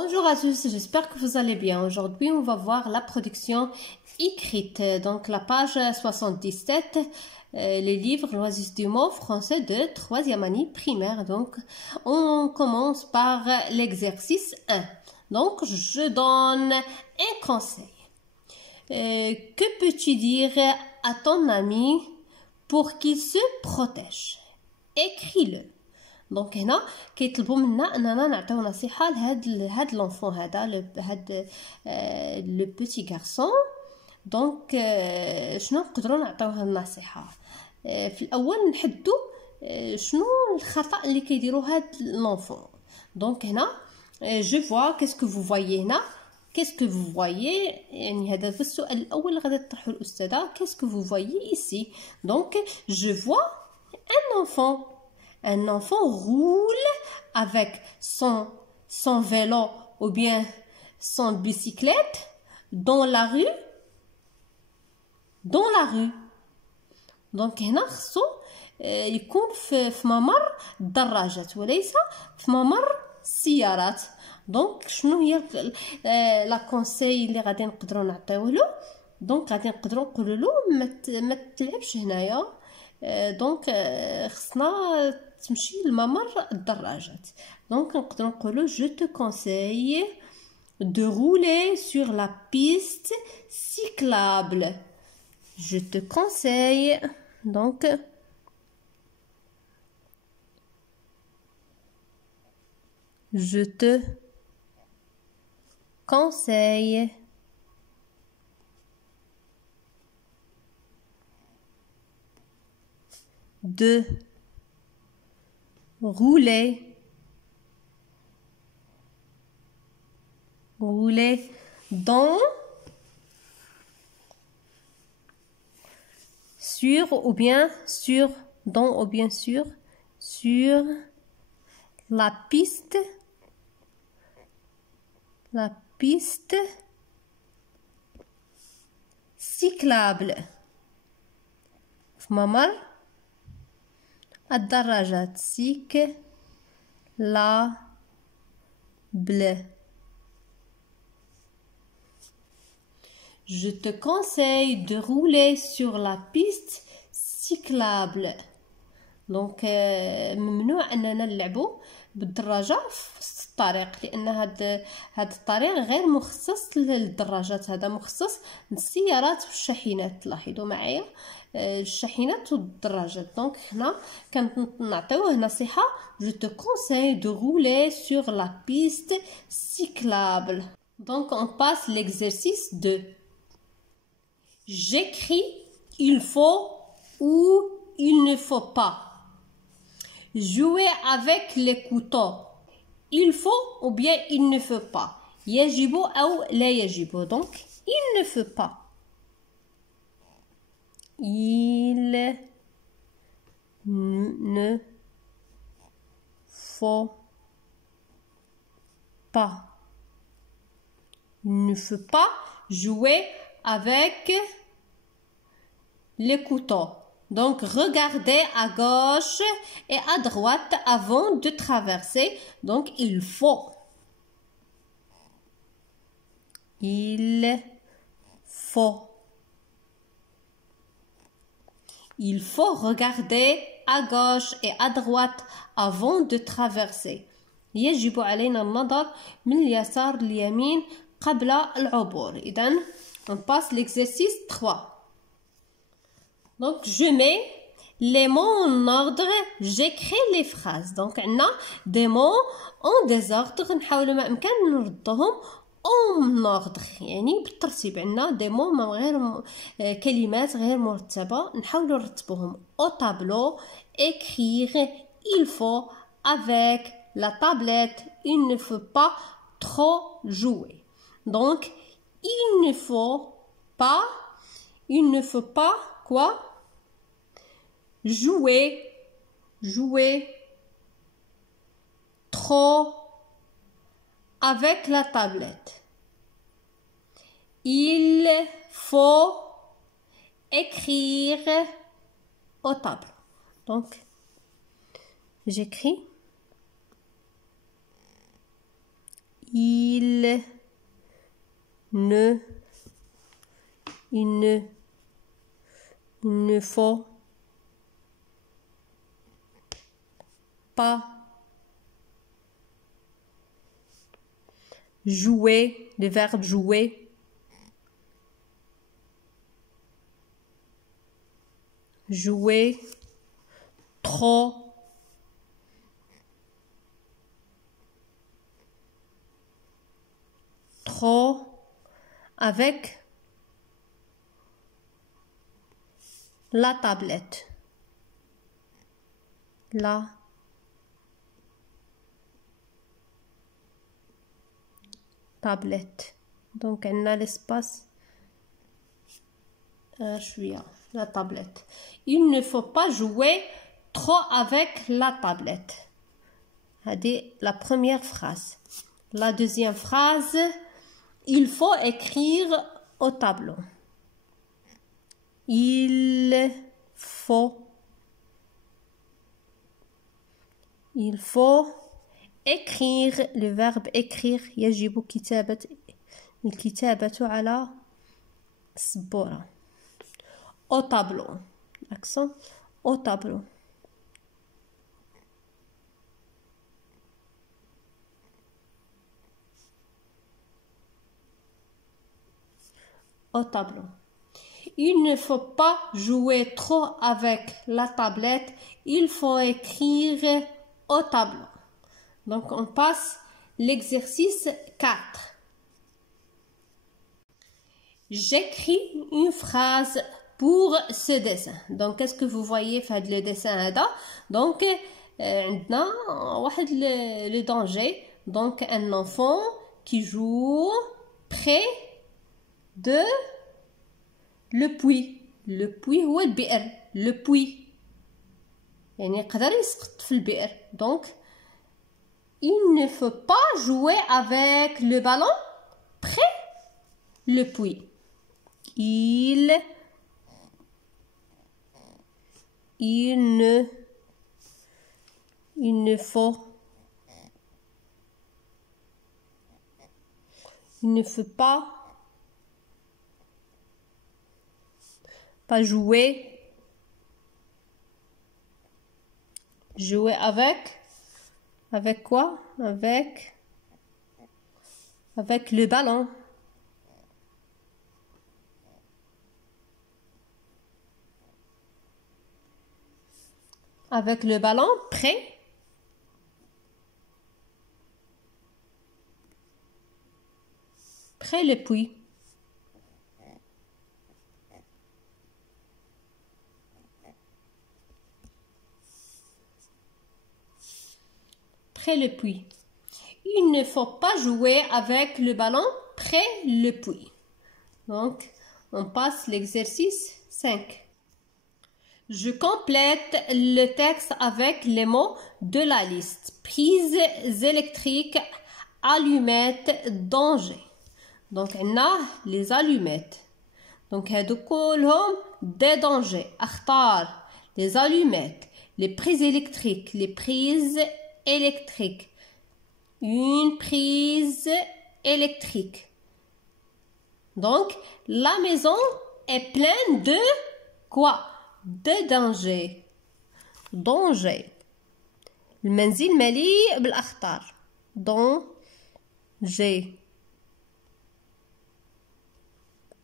Bonjour à tous, j'espère que vous allez bien. Aujourd'hui, on va voir la production écrite. Donc, la page 77, les livres L'Oasis du mot français de 3e année primaire. Donc, on commence par l'exercice 1. Donc, je donne un conseil. Que peux-tu dire à ton ami pour qu'il se protège? Écris-le. دونك هنا كيطلبوا منا اننا نعطيو نصيحه لهاد لونفون هذا لو بيتي غارسون. دونك شنو نقدروا نعطيوه النصيحه؟ في الاول نحدوا شنو الخطا اللي كيديروا هاد لونفون. دونك هنا جو فوا كيسكو فو فوايي هنا كيسكو فو فوايي، يعني هذا هو السؤال الاول اللي غادي تطرحوا الاستاذه. كيسكو فو فوايي ايسي؟ دونك جو فوا ان enfant. Un enfant roule avec son vélo ou bien son bicyclette dans la rue. Donc هنا خصو يكون في ممر الدراجات وليس في ممر السيارات. دونك شنو هي لا كونساي اللي غادي نقدروا نعطيوه له؟ دونك غادي نقدروا نقولوا له ما تلعبش هنايا. دونك خصنا تمشي لممر الدراجات. دونك نقدروا نقولوا je te conseille de rouler sur la piste cyclable. Je te conseille. Donc je te conseille de rouler dans sur ou bien sur la piste cyclable في ممر الدراجات cyclable. Je te conseille de rouler sur la piste cyclable. دونك ممنوع اننا نلعبوا بالدراجه في الطريق، لان هاد الطريق غير مخصص للدراجات، هذا مخصص للسيارات والشاحنات. لاحظوا معايا الشاحنات والدراجات. دونك هنا كنعطيوه نصيحه je te conseille de rouler sur la piste cyclable. Donc on passe l'exercice 2. J'écris il faut ou il ne faut pas. Jouer avec les couteaux. Il faut ou bien il ne faut pas. يجب أو لا يجب. Donc il ne faut pas. Il ne faut pas. Il ne faut pas jouer avec les couteaux. Donc, regardez à gauche et à droite avant de traverser. Donc, il faut. Il faut regarder à gauche et à droite avant de traverser. يجب علينا النظر من اليسار لليمين قبل العبور. إذن on passe l'exercice 3. Donc je mets les mots en ordre, j'écris les phrases. Donc عندنا des mots en désordre، نحاولوا ما امكن نردهم en ordre، يعني بالترتيب. عندنا des mots غير كلمات غير مرتبة، نحاولوا نرتبوهم. au tableau, écrire, il faut, avec, la tablette, il ne faut pas, trop jouer. Donc il ne faut pas quoi? Jouer trop avec la tablette. Il faut écrire au tableau. Donc, j'écris Il ne faut pas jouer, le verbe jouer. Jouer trop. Trop avec la tablette. La tablette. Donc, on a l'espace. La tablette. Il ne faut pas jouer trop avec la tablette. C'est la première phrase. La deuxième phrase, il faut écrire au tableau. Il faut écrire, le verbe écrire يجب كتابة الكتابة على السبورة. Au tableau. Accent au tableau. Au tableau. Il ne faut pas jouer trop avec la tablette. Il faut écrire au tableau. Donc, on passe l'exercice 4. J'écris une phrase pour ce dessin. Donc, qu'est-ce que vous voyez fait le dessin là? Donc, le danger. Donc, un enfant qui joue près de le puits. Le puits هو البئر. Le puits. يعني يقدر يسقط في البئر. Donc, il ne faut pas jouer avec le ballon près le puits. Il ne faut pas jouer avec quoi? Avec le ballon. Avec le ballon près le puits. Près le puits. Il ne faut pas jouer avec le ballon près le puits. Donc, on passe l'exercice 5. Je complète le texte avec les mots de la liste. Prises électriques, allumettes, danger. Donc, on a les allumettes. Donc, هادو كلهم des dangers. اختار les allumettes, les prises électriques, les prises électriques. Une prise électrique. Donc, la maison est pleine de quoi? De danger. danger. المنزل مليء بالأخطار. danger.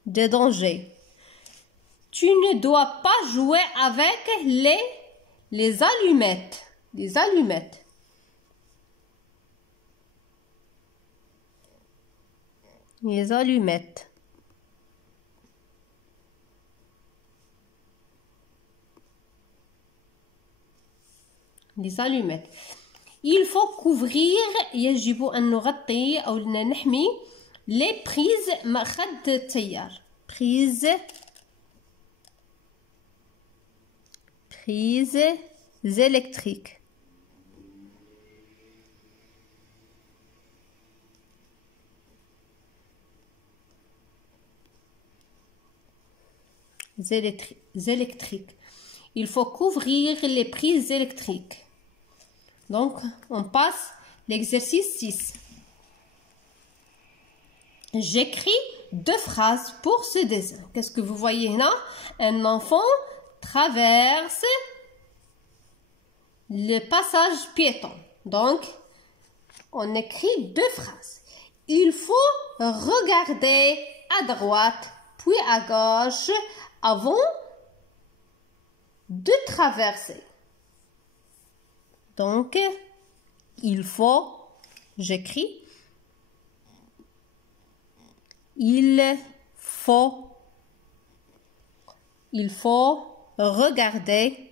De danger. Tu ne dois pas jouer avec les allumettes. Les allumettes. Les allumettes. Les allumettes. Il faut couvrir يجب أن نغطي أو نحمي les prises مخد التيار. prises électriques. électriques. Il faut couvrir les prises électriques. Donc, on passe l'exercice 6. j'écris 2 phrases pour ce dessin. Qu'est-ce que vous voyez là? Un enfant traverse le passage piéton. Donc, on écrit 2 phrases. Il faut regarder à droite puis à gauche avant de traverser. Donc, il faut, j'écris, il faut regarder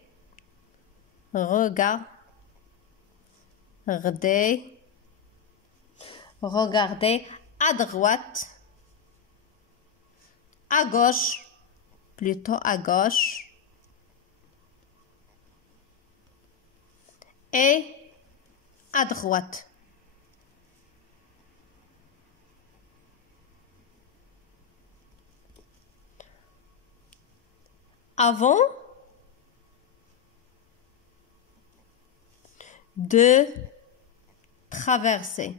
à droite, à gauche, plutôt à gauche, et à droite. Avant de traverser.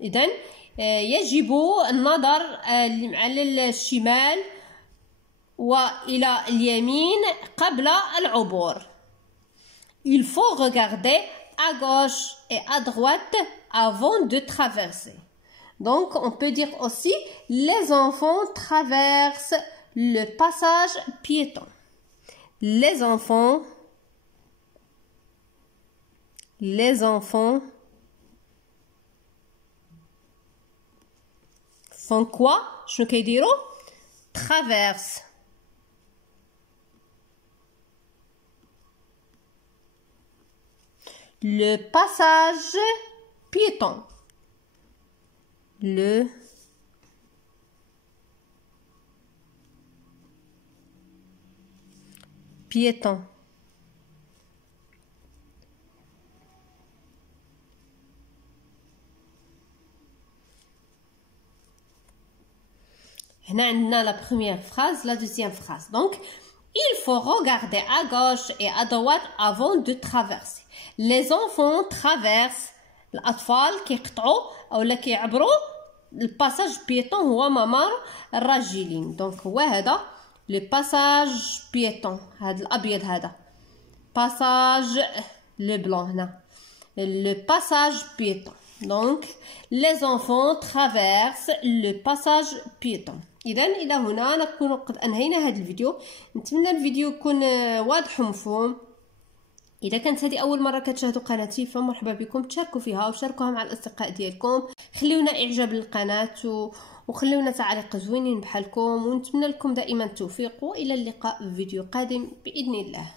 إذن يجب النظر على الشمال وإلى اليمين قبل العبور. Il faut regarder à gauche et à droite avant de traverser. Donc, on peut dire aussi, les enfants traversent le passage piéton. Les enfants font quoi? شنو كيديروا؟ traverse. Le passage piéton. Le piéton. هنا عندنا la première phrase, la deuxième phrase. Donc, il faut regarder à gauche et à droite avant de traverser. Les enfants traversent. الأطفال كيقطعوا أو كيعبروا الباساج بيتون هو ممر الراجلين. دونك هو هذا لو باساج بيتون، هذا الأبيض هذا باساج لو بلون هنا لو باساج بيتون. دونك les enfants traversent le passage piéton. إذا إلى هنا نكون قد أنهينا هذا الفيديو. نتمنى الفيديو يكون واضح ومفهوم. إذا كانت هذه أول مرة كتشاهدوا قناتي فمرحبا بكم، تشاركوا فيها وشاركوها مع الأصدقاء ديالكم، خليونا إعجاب للقناة وخليونا تعليق زوينين بحالكم، ونتمنى لكم دائما التوفيق، وإلى اللقاء في فيديو قادم بإذن الله.